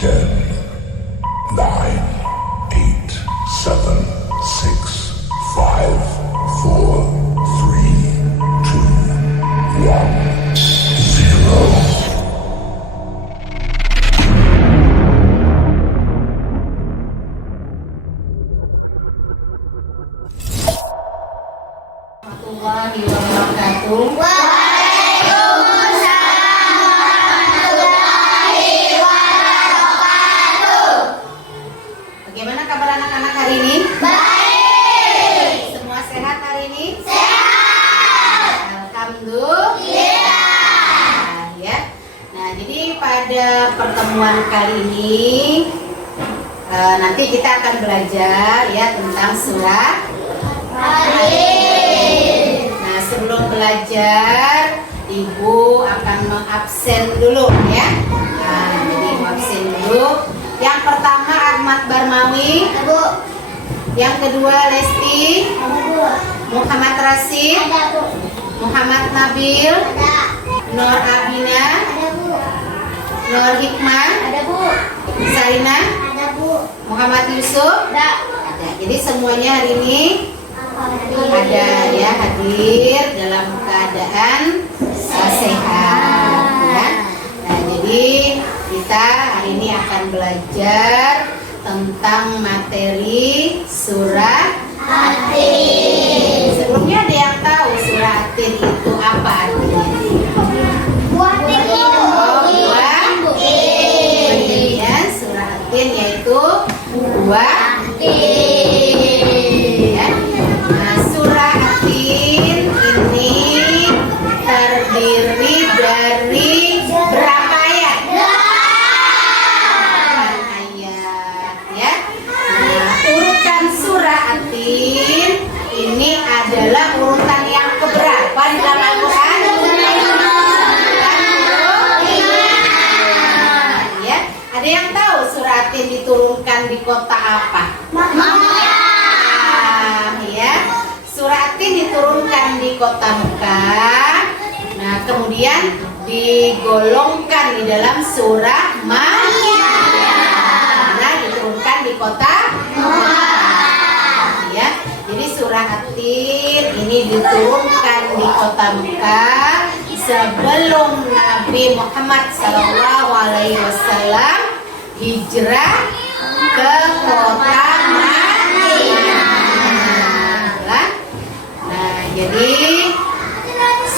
10, 9, 8, 7, 6, 5, 4, 3, 2, 1, 0. Warahmatullahi wabarakatuh. Bagaimana kabar anak-anak hari ini? Baik. Semua sehat hari ini? Sehat. Alhamdulillah. Ya. Nah, jadi pada pertemuan kali ini nanti kita akan belajar ya tentang surah Al-Hadid. Nah, sebelum belajar, Ibu akan mengabsen dulu ya. Nah, jadi mengabsen dulu. Yang pertama Ahmad Barmawi. Ada, Bu. Yang kedua Lesti. Ada, Bu. Muhammad Rasid. Ada, Bu. Muhammad Nabil. Ada. Nur Abina. Ada, Bu. Nur Hikmah. Ada, Bu. Sarina. Ada, Bu. Muhammad Yusuf. Ada. Ada. Jadi semuanya hari ini ada ya, hadir dalam keadaan sehat ya. Nah, jadi kita hari ini akan belajar tentang materi surah At-Tin. Sebelumnya ada yang tahu surah At-Tin itu apa artinya? Buah tin. Ya, surah At-Tin yaitu buah tin. Ya. Nah, surah At-Tin ini terdiri dari berapa ayat? 8 ayat ya. Nah, urutan surah At-Tin ini adalah urutan yang keberapa di dalam Al-Quran? Ya. Ada yang tahu surah At-Tin diturunkan di kota apa? Ya. Surah At-Tin diturunkan di kota Mekah. Nah, kemudian digolongkan di dalam surah Makkiyah. Nah, diturunkan di kota Mekah. Ya. Jadi surah At-Tin ini diturunkan di kota Mekah sebelum Nabi Muhammad SAW hijrah ke kota Madinah. Nah, jadi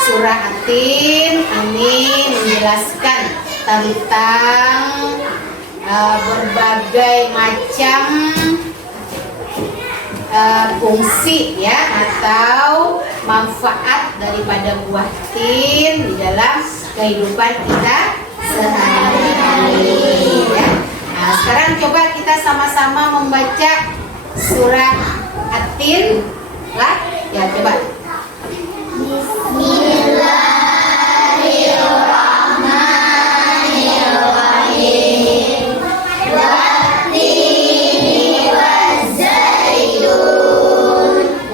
surah At-Tin ini menjelaskan tentang berbagai macam fungsi ya atau manfaat daripada buah tin di dalam kehidupan kita sehari-hari ya. Nah, sekarang coba kita sama-sama membaca surah At-Tin lah ya, coba. Bismillahirrahmanirrahim. Wat-tini waz-zaitun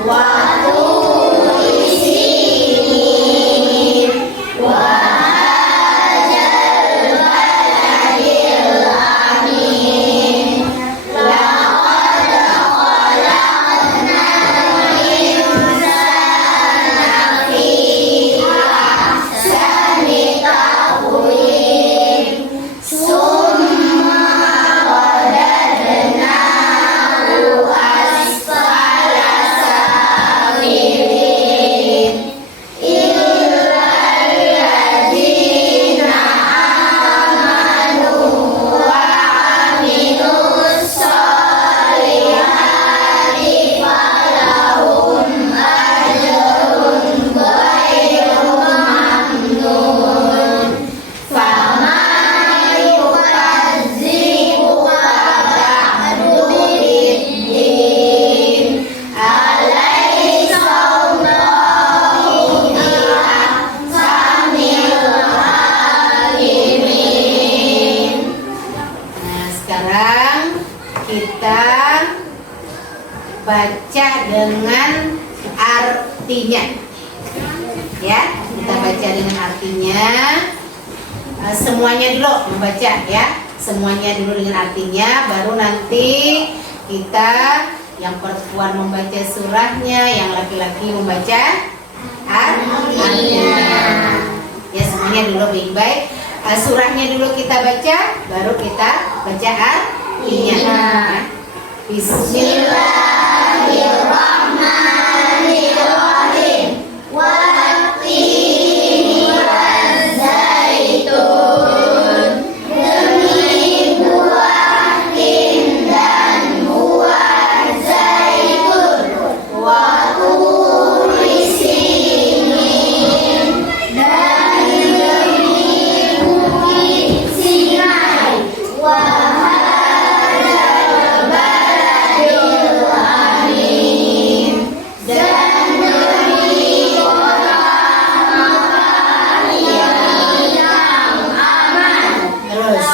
wa turi sinin wa hadzal baladil amin. Laqad khalaqnal insana fi ahsani taqwim. Summa radadnahu asfala safilin illal ladzina amanu wa amilus solihati falahum ajrun ghairu mamnun. Faman yukadzibuka ba'du biddin alaysa Allahu biahkamil hakimin. Nah, sekarang kita baca dengan artinya ya, kita baca dengan artinya. Semuanya dulu membaca ya. semuanya dulu dengan artinya, baru nanti kita yang perempuan membaca surahnya, yang laki-laki membaca artinya. Ya, semuanya dulu baik-baik. Surahnya dulu kita baca, baru kita baca artinya. Ya. Bismillahirrahmanirrahim. Wattini wazzaitun. Demi buah tin dan buah zaitun. Wa turi sinin. Dan demi bukit Sinai. Wa hadzal baladil amin. Dan demi kota Makkah yang aman. Terus.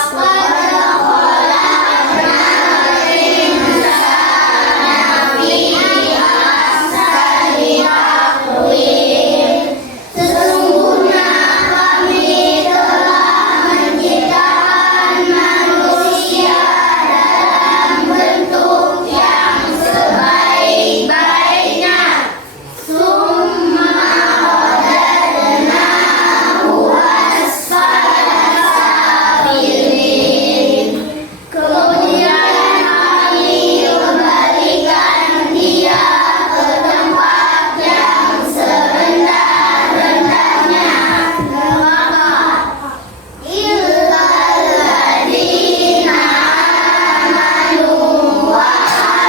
Sesungguhnya kami telah menciptakan manusia dalam bentuk yang sebaik-baiknya. Summa radadnahu asfala safilin. Kemudian kami kembalikan dia ke tempat yang serendah-rendahnya neraka. Illalladzina amanu wa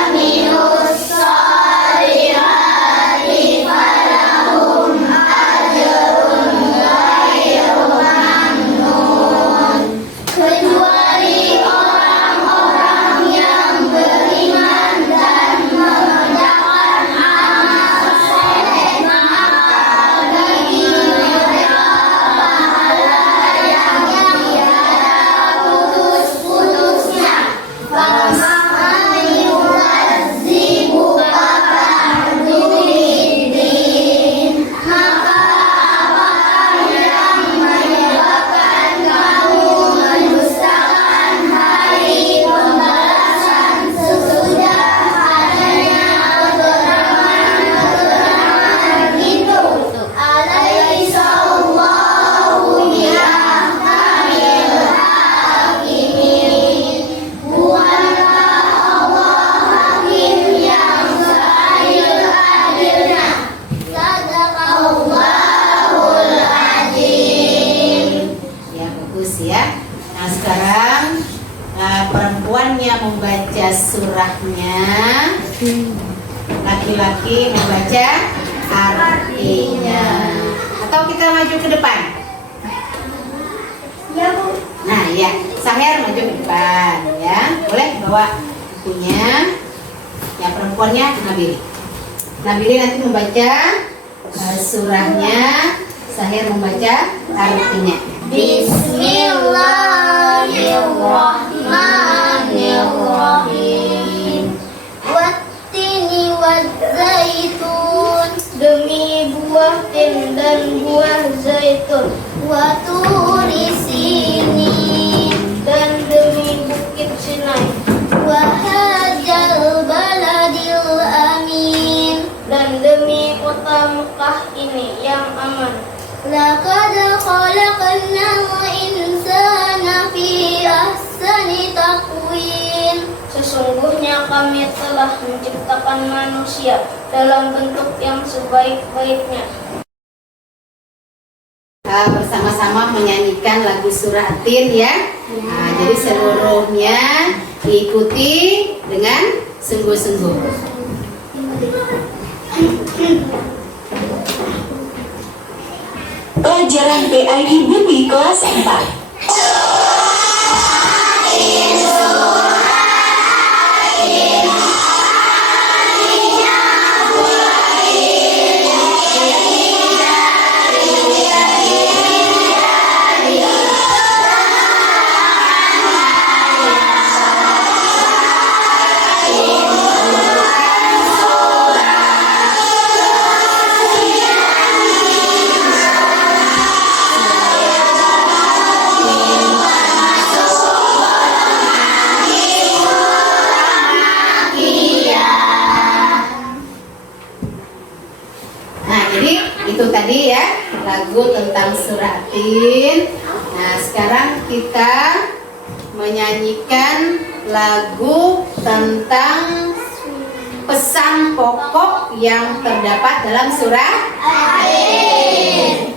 amilus sholihati falahum ajrun ghairu mamnun. Kecuali orang-orang yang beriman dan mengerjakan amal soleh, maka bagi mereka pahala yang tiada putus-putusnya. Faman yukadzibuka ba'du biddin. Maka apakah yang menyebabkan kamu mendustakan hari pembalasan sesudah adanya keterangan itu? Alaisa Allahu biahkamil hakimin. Bukankah Allah hakim yang seadil-adilnya? Sadaqallahul azim. Ya, bagus ya. Nah, sekarang perempuannya membaca surahnya, laki-laki membaca artinya. Atau kita maju ke depan? Ya, Bu. Nah, ya, Saher maju ke depan ya. Boleh bawa bukunya. Yang perempuannya Nabili. Nabili nanti membaca surahnya, Saher membaca artinya. Bismillahirrahmanirrahim. Wattini wazzaitun. Demi buah tin dan buah zaitun. Wa turi sinin. Dan demi bukit Sinai. Wa hadzal baladil amin. Dan demi kota Mekah ini yang aman. Laqad khalaqnal insana fi ahsani taqwim. Sesungguhnya kami telah menciptakan manusia dalam bentuk yang sebaik-baiknya. Bersama-sama menyanyikan lagu surah At-Tin ya. Nah, jadi seluruhnya diikuti dengan sungguh-sungguh. Pelajaran PAI Bumi kelas 4. lagu tentang surah At-Tin. Nah, sekarang kita menyanyikan lagu tentang pesan pokok yang terdapat dalam surah At-Tin.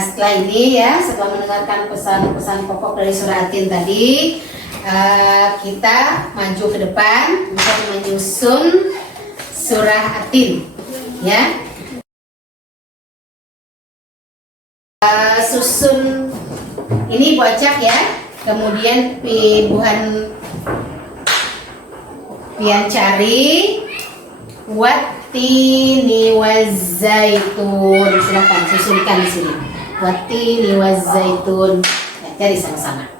Setelah ini ya, setelah mendengarkan pesan-pesan pokok dari surah At-Tin tadi, kita maju ke depan untuk menyusun surah At-Tin ya. Susun ini bocak ya, kemudian pian cari Wattini wazzaitun. Silakan susunkan di sini. Wattini wazzaitun. Ya, cari sama-sama.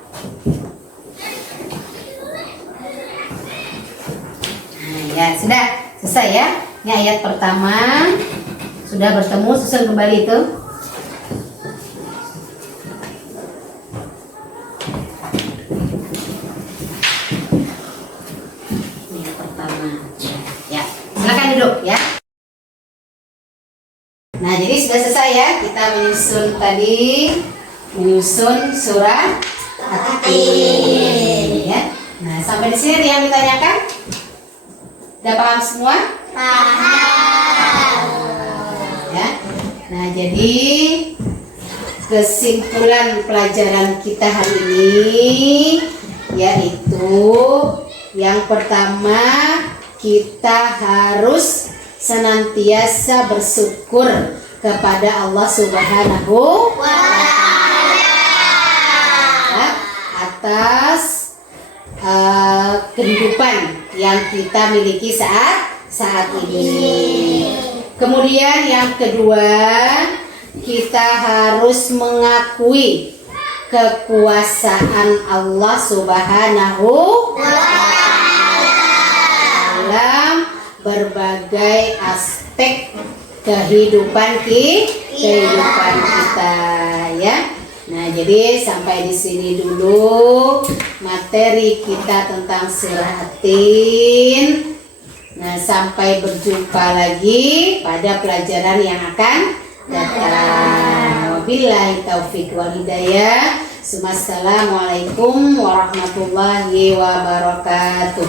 Nah, ya sudah selesai ya. Ini ayat pertama sudah bertemu. Susun kembali itu. Ini yang pertama. Ya, silakan duduk ya. Nah, jadi sudah selesai ya, kita menyusun surah At-Tin ya. Nah, sampai di sini yang ditanyakan? Udah paham semua? Paham. Ya. Nah, jadi kesimpulan pelajaran kita hari ini yaitu yang pertama, kita harus senantiasa bersyukur kepada Allah Subhanahu wa Ta'ala atas kehidupan yang kita miliki saat ini. Kemudian yang kedua, kita harus mengakui kekuasaan Allah Subhanahu wa Ta'ala dalam berbagai aspek kehidupan kita ya. Nah, jadi sampai di sini dulu materi kita tentang surah At-Tin. Nah, sampai berjumpa lagi pada pelajaran yang akan datang. Wabillahi taufiq wal hidayah. Assalamualaikum warahmatullahi wabarakatuh.